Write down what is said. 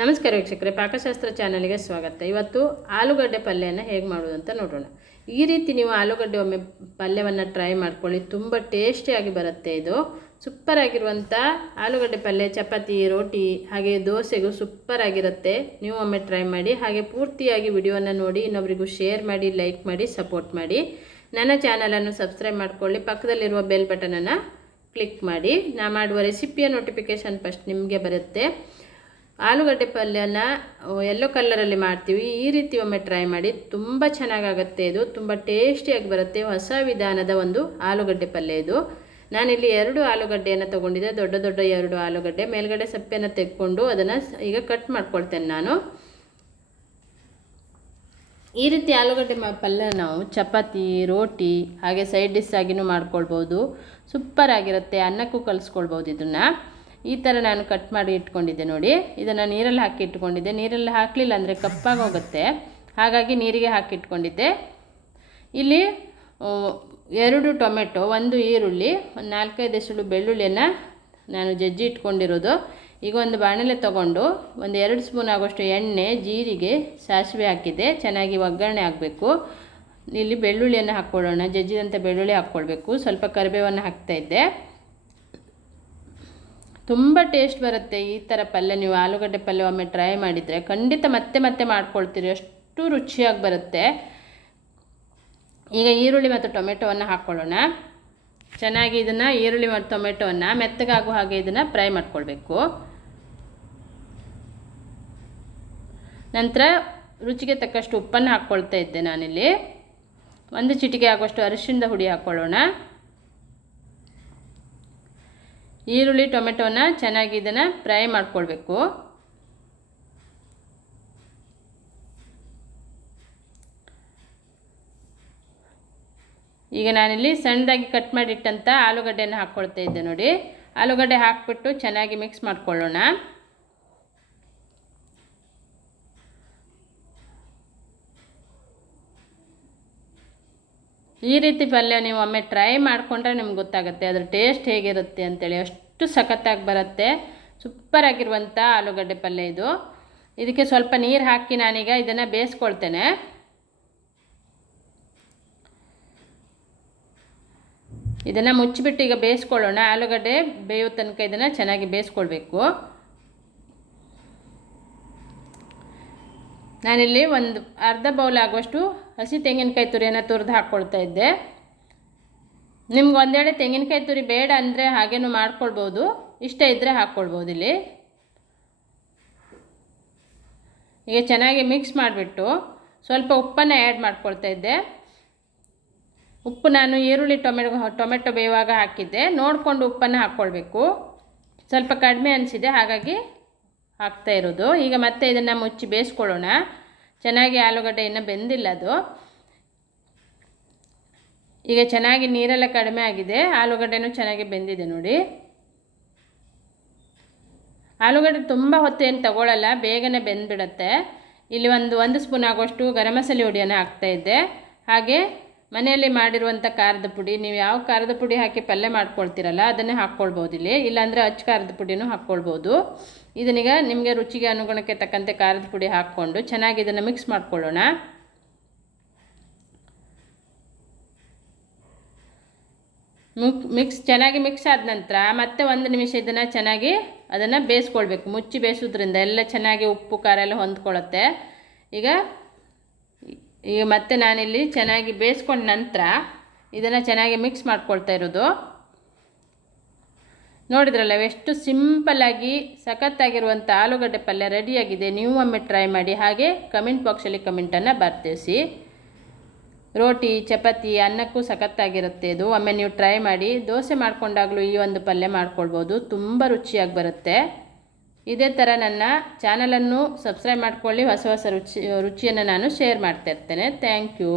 ನಮಸ್ಕಾರ ವೀಕ್ಷಕರೇ ಪಾಕಶಾಸ್ತ್ರ ಚಾನಲ್ಗೆ ಸ್ವಾಗತ. ಇವತ್ತು ಆಲೂಗಡ್ಡೆ ಪಲ್ಯನ ಹೇಗೆ ಮಾಡೋದು ಅಂತ ನೋಡೋಣ. ಈ ರೀತಿ ನೀವು ಆಲೂಗಡ್ಡೆ ಒಮ್ಮೆ ಪಲ್ಯವನ್ನು ಟ್ರೈ ಮಾಡ್ಕೊಳ್ಳಿ. ತುಂಬ ಟೇಸ್ಟಿಯಾಗಿ ಬರುತ್ತೆ ಇದು. ಸೂಪರ್ ಆಗಿರುವಂಥ ಆಲೂಗಡ್ಡೆ ಪಲ್ಯ, ಚಪಾತಿ, ರೋಟಿ, ಹಾಗೆ ದೋಸೆಗೂ ಸೂಪರ್ ಆಗಿರುತ್ತೆ. ನೀವು ಒಮ್ಮೆ ಟ್ರೈ ಮಾಡಿ, ಹಾಗೆ ಪೂರ್ತಿಯಾಗಿ ವಿಡಿಯೋನ ನೋಡಿ, ಇನ್ನೊಬ್ರಿಗೂ ಶೇರ್ ಮಾಡಿ, ಲೈಕ್ ಮಾಡಿ, ಸಪೋರ್ಟ್ ಮಾಡಿ. ನನ್ನ ಚಾನಲನ್ನು ಸಬ್ಸ್ಕ್ರೈಬ್ ಮಾಡಿಕೊಳ್ಳಿ. ಪಕ್ಕದಲ್ಲಿರುವ ಬೆಲ್ ಬಟನನ್ನು ಕ್ಲಿಕ್ ಮಾಡಿ. ನಾ ಮಾಡುವ ರೆಸಿಪಿಯ ನೋಟಿಫಿಕೇಷನ್ ಫಸ್ಟ್ ನಿಮಗೆ ಬರುತ್ತೆ. ಆಲೂಗಡ್ಡೆ ಪಲ್ಯನ ಎಲ್ಲೋ ಕಲ್ಲರಲ್ಲಿ ಮಾಡ್ತೀವಿ. ಈ ರೀತಿ ಒಮ್ಮೆ ಟ್ರೈ ಮಾಡಿ ತುಂಬ ಚೆನ್ನಾಗಾಗತ್ತೆ ಇದು. ತುಂಬ ಟೇಸ್ಟಿಯಾಗಿ ಬರುತ್ತೆ. ಹೊಸ ವಿಧಾನದ ಒಂದು ಆಲೂಗಡ್ಡೆ ಪಲ್ಯ ಇದು. ನಾನಿಲ್ಲಿ ಎರಡು ಆಲೂಗಡ್ಡೆಯನ್ನು ತೊಗೊಂಡಿದ್ದೆ. ದೊಡ್ಡ ದೊಡ್ಡ ಎರಡು ಆಲೂಗಡ್ಡೆ. ಮೇಲ್ಗಡೆ ಸಪ್ಪೆಯನ್ನು ತೆಗೆಕೊಂಡು ಅದನ್ನು ಈಗ ಕಟ್ ಮಾಡ್ಕೊಳ್ತೇನೆ ನಾನು. ಈ ರೀತಿ ಆಲೂಗಡ್ಡೆ ಪಲ್ಯ ನಾವು ಚಪಾತಿ, ರೋಟಿ, ಹಾಗೆ ಸೈಡ್ ಡಿಶ್ ಆಗಿನೂ ಮಾಡ್ಕೊಳ್ಬೋದು. ಸೂಪರ್ ಆಗಿರುತ್ತೆ. ಅನ್ನಕ್ಕೂ ಕಲಿಸ್ಕೊಳ್ಬೋದು ಇದನ್ನು. ಈ ಥರ ನಾನು ಕಟ್ ಮಾಡಿ ಇಟ್ಕೊಂಡಿದ್ದೆ ನೋಡಿ. ಇದನ್ನು ನೀರಲ್ಲಿ ಹಾಕಿ ಇಟ್ಕೊಂಡಿದ್ದೆ. ನೀರಲ್ಲಿ ಹಾಕಲಿಲ್ಲ ಅಂದರೆ ಕಪ್ಪಾಗಿ ಹೋಗುತ್ತೆ. ಹಾಗಾಗಿ ನೀರಿಗೆ ಹಾಕಿಟ್ಕೊಂಡಿದ್ದೆ ಇಲ್ಲಿ ಎರಡು ಟೊಮೆಟೊ, ಒಂದು ಈರುಳ್ಳಿ, ಒಂದು ನಾಲ್ಕೈದು ಎಸಳು ಬೆಳ್ಳುಳ್ಳಿಯನ್ನು ನಾನು ಜಜ್ಜಿ ಇಟ್ಕೊಂಡಿರೋದು. ಈಗ ಒಂದು ಬಾಣಲೆ ತೊಗೊಂಡು ಒಂದು ಎರಡು ಸ್ಪೂನ್ ಆಗೋಷ್ಟು ಎಣ್ಣೆ, ಜೀರಿಗೆ, ಸಾಸಿವೆ ಹಾಕಿದ್ದೆ. ಚೆನ್ನಾಗಿ ಒಗ್ಗರಣೆ ಆಗಬೇಕು. ಇಲ್ಲಿ ಬೆಳ್ಳುಳ್ಳಿಯನ್ನು ಹಾಕ್ಕೊಳ್ಳೋಣ. ಜಜ್ಜಿದಂಥ ಬೆಳ್ಳುಳ್ಳಿ ಹಾಕ್ಕೊಳ್ಬೇಕು. ಸ್ವಲ್ಪ ಕರಿಬೇವನ್ನು ಹಾಕ್ತಾಯಿದ್ದೆ ತುಂಬ ಟೇಸ್ಟ್ ಬರುತ್ತೆ ಈ ಥರ ಪಲ್ಯ. ನೀವು ಆಲೂಗಡ್ಡೆ ಪಲ್ಯ ಒಮ್ಮೆ ಟ್ರೈ ಮಾಡಿದರೆ ಖಂಡಿತ ಮತ್ತೆ ಮತ್ತೆ ಮಾಡ್ಕೊಳ್ತೀರಿ. ಅಷ್ಟು ರುಚಿಯಾಗಿ ಬರುತ್ತೆ. ಈಗ ಈರುಳ್ಳಿ ಮತ್ತು ಟೊಮೆಟೊವನ್ನು ಹಾಕ್ಕೊಳ್ಳೋಣ. ಚೆನ್ನಾಗಿ ಇದನ್ನು ಈರುಳ್ಳಿ ಮತ್ತು ಟೊಮೆಟೊವನ್ನು ಮೆತ್ತಗಾಗುವ ಹಾಗೆ ಇದನ್ನು ಫ್ರೈ ಮಾಡ್ಕೊಳ್ಬೇಕು. ನಂತರ ರುಚಿಗೆ ತಕ್ಕಷ್ಟು ಉಪ್ಪನ್ನು ಹಾಕ್ಕೊಳ್ತಾ ಇದ್ದೆ ನಾನಿಲ್ಲಿ. ಒಂದು ಚಿಟಿಕೆ ಆಗುವಷ್ಟು ಅರಿಶಿನದ ಹುಡಿ ಹಾಕ್ಕೊಳ್ಳೋಣ. ಈರುಳ್ಳಿ, ಟೊಮೆಟೊನ ಚೆನ್ನಾಗಿ ಇದನ್ನು ಫ್ರೈ ಮಾಡ್ಕೊಳ್ಬೇಕು. ಈಗ ನಾನಿಲ್ಲಿ ಸಣ್ಣದಾಗಿ ಕಟ್ ಮಾಡಿಟ್ಟಂಥ ಆಲೂಗಡ್ಡೆಯನ್ನು ಹಾಕ್ಕೊಳ್ತಾ ಇದ್ದೆ ನೋಡಿ. ಆಲೂಗಡ್ಡೆ ಹಾಕ್ಬಿಟ್ಟು ಚೆನ್ನಾಗಿ ಮಿಕ್ಸ್ ಮಾಡ್ಕೊಳ್ಳೋಣ. ಈ ರೀತಿ ಪಲ್ಯ ನೀವು ಒಮ್ಮೆ ಟ್ರೈ ಮಾಡಿಕೊಂಡ್ರೆ ನಿಮ್ಗೆ ಗೊತ್ತಾಗುತ್ತೆ. ಅದ್ರ ಟೇಸ್ಟ್ ಹೇಗಿರುತ್ತೆ ಅಂತೇಳಿ. ಅಷ್ಟು ಸಖತ್ತಾಗಿ ಬರುತ್ತೆ. ಸೂಪರ್ ಆಗಿರುವಂಥ ಆಲೂಗಡ್ಡೆ ಪಲ್ಯ ಇದು. ಇದಕ್ಕೆ ಸ್ವಲ್ಪ ನೀರು ಹಾಕಿ ನಾನೀಗ ಇದನ್ನು ಬೇಯಿಸ್ಕೊಳ್ತೇನೆ. ಇದನ್ನು ಮುಚ್ಚಿಬಿಟ್ಟು ಈಗ ಬೇಯಿಸ್ಕೊಳ್ಳೋಣ. ಆಲೂಗಡ್ಡೆ ಬೇಯೋ ತನಕ ಇದನ್ನು ಚೆನ್ನಾಗಿ ಬೇಯಿಸ್ಕೊಳ್ಬೇಕು. ನಾನಿಲ್ಲಿ ಒಂದು ಅರ್ಧ ಬೌಲ್ ಆಗುವಷ್ಟು ಹಸಿ ತೆಂಗಿನಕಾಯಿ ತುರಿಯನ್ನು ತುರಿದು ಹಾಕ್ಕೊಳ್ತಾ ಇದ್ದೆ. ನಿಮ್ಗೆ ಒಂದೆಡೆ ತೆಂಗಿನಕಾಯಿ ತುರಿ ಬೇಡ ಅಂದರೆ ಹಾಗೇನೂ ಮಾಡ್ಕೊಳ್ಬೋದು. ಇಷ್ಟ ಇದ್ದರೆ ಹಾಕ್ಕೊಳ್ಬೋದು ಇಲ್ಲಿ. ಈಗ ಚೆನ್ನಾಗಿ ಮಿಕ್ಸ್ ಮಾಡಿಬಿಟ್ಟು ಸ್ವಲ್ಪ ಉಪ್ಪನ್ನು ಆ್ಯಡ್ ಮಾಡ್ಕೊಳ್ತಾ ಇದ್ದೆ. ಉಪ್ಪು ನಾನು ಈರುಳ್ಳಿ, ಟೊಮೆಟೊ ಟೊಮೆಟೊ ಬೇಯುವಾಗ ಹಾಕಿದ್ದೆ. ನೋಡಿಕೊಂಡು ಉಪ್ಪನ್ನು ಹಾಕ್ಕೊಳ್ಬೇಕು ಸ್ವಲ್ಪ ಕಡಿಮೆ ಅನಿಸಿದೆ, ಹಾಗಾಗಿ ಹಾಕ್ತಾ ಇರೋದು. ಈಗ ಮತ್ತೆ ಇದನ್ನು ಮುಚ್ಚಿ ಬೇಯಿಸ್ಕೊಳ್ಳೋಣ. ಚೆನ್ನಾಗಿ ಆಲೂಗಡ್ಡೆ ಇನ್ನೂ ಬೆಂದಿಲ್ಲ ಅದು. ಈಗ ಚೆನ್ನಾಗಿ ನೀರೆಲ್ಲ ಕಡಿಮೆ ಆಗಿದೆ. ಆಲೂಗಡ್ಡೆನೂ ಚೆನ್ನಾಗಿ ಬೆಂದಿದೆ ನೋಡಿ. ಆಲೂಗಡ್ಡೆ ತುಂಬ ಹೊತ್ತೇನು ತಗೊಳ್ಳಲ್ಲ ಬೇಗನೆ ಬೆಂದ್ಬಿಡತ್ತೆ. ಇಲ್ಲಿ ಒಂದು ಒಂದು ಸ್ಪೂನ್ ಆಗೋಷ್ಟು ಗರಂ ಮಸಾಲೆ ಹುಡಿಯನ್ನು ಹಾಕ್ತಾಯಿದ್ದೆ ಹಾಗೆ ಮನೆಯಲ್ಲಿ ಮಾಡಿರುವಂಥ ಖಾರದ ಪುಡಿ, ನೀವು ಯಾವ ಖಾರದ ಪುಡಿ ಹಾಕಿ ಪಲ್ಯ ಮಾಡ್ಕೊಳ್ತೀರಲ್ಲ, ಅದನ್ನೇ ಹಾಕ್ಕೊಳ್ಬೋದು ಇಲ್ಲಿ. ಇಲ್ಲಾಂದರೆ ಅಚ್ಚ ಖಾರದ ಪುಡಿನೂ ಹಾಕ್ಕೊಳ್ಬೋದು ಇದನ್ನೀಗ ನಿಮಗೆ ರುಚಿಗೆ ಅನುಗುಣಕ್ಕೆ ತಕ್ಕಂತೆ ಖಾರದ ಪುಡಿ ಹಾಕ್ಕೊಂಡು ಚೆನ್ನಾಗಿ ಇದನ್ನು ಮಿಕ್ಸ್ ಮಾಡ್ಕೊಳ್ಳೋಣ. ಮಿಕ್ ಮಿಕ್ಸ್ ಚೆನ್ನಾಗಿ ಮಿಕ್ಸ್ ಆದ ನಂತರ ಮತ್ತೆ ಒಂದು ನಿಮಿಷ ಇದನ್ನು ಚೆನ್ನಾಗಿ ಅದನ್ನು ಬೇಯಿಸ್ಕೊಳ್ಬೇಕು. ಮುಚ್ಚಿ ಬೇಯಿಸೋದ್ರಿಂದ ಎಲ್ಲ ಚೆನ್ನಾಗಿ ಉಪ್ಪು, ಖಾರ ಎಲ್ಲ ಹೊಂದ್ಕೊಳ್ಳುತ್ತೆ. ಈಗ ಈಗ ಮತ್ತೆ ನಾನಿಲ್ಲಿ ಚೆನ್ನಾಗಿ ಬೇಯಿಸ್ಕೊಂಡ ನಂತರ ಇದನ್ನು ಚೆನ್ನಾಗಿ ಮಿಕ್ಸ್ ಮಾಡ್ಕೊಳ್ತಾ ಇರೋದು. ನೋಡಿದ್ರಲ್ಲ, ಎಷ್ಟು ಸಿಂಪಲ್ಲಾಗಿ ಸಖತ್ತಾಗಿರುವಂಥ ಆಲೂಗಡ್ಡೆ ಪಲ್ಯ ರೆಡಿಯಾಗಿದೆ. ನೀವು ಒಮ್ಮೆ ಟ್ರೈ ಮಾಡಿ ಹಾಗೆ ಕಮೆಂಟ್ ಬಾಕ್ಸಲ್ಲಿ ಕಮೆಂಟನ್ನು ಬರ್ತಿಸಿ. ರೋಟಿ, ಚಪಾತಿ ಅನ್ನಕ್ಕೂ ಸಖತ್ತಾಗಿರುತ್ತೆ ಇದು. ಒಮ್ಮೆ ನೀವು ಟ್ರೈ ಮಾಡಿ, ದೋಸೆ ಮಾಡಿಕೊಂಡಾಗಲೂ ಈ ಒಂದು ಪಲ್ಯ ಮಾಡ್ಕೊಳ್ಬೋದು. ತುಂಬ ರುಚಿಯಾಗಿ ಬರುತ್ತೆ. ಇದೇ ಥರ ನನ್ನ ಚಾನಲನ್ನು ಸಬ್ಸ್ಕ್ರೈಬ್ ಮಾಡ್ಕೊಳ್ಳಿ. ಹೊಸ ಹೊಸ ರುಚಿ, ರುಚಿಯನ್ನು ನಾನು ಶೇರ್ ಮಾಡ್ತಾ ಇರ್ತೇನೆ. Thank you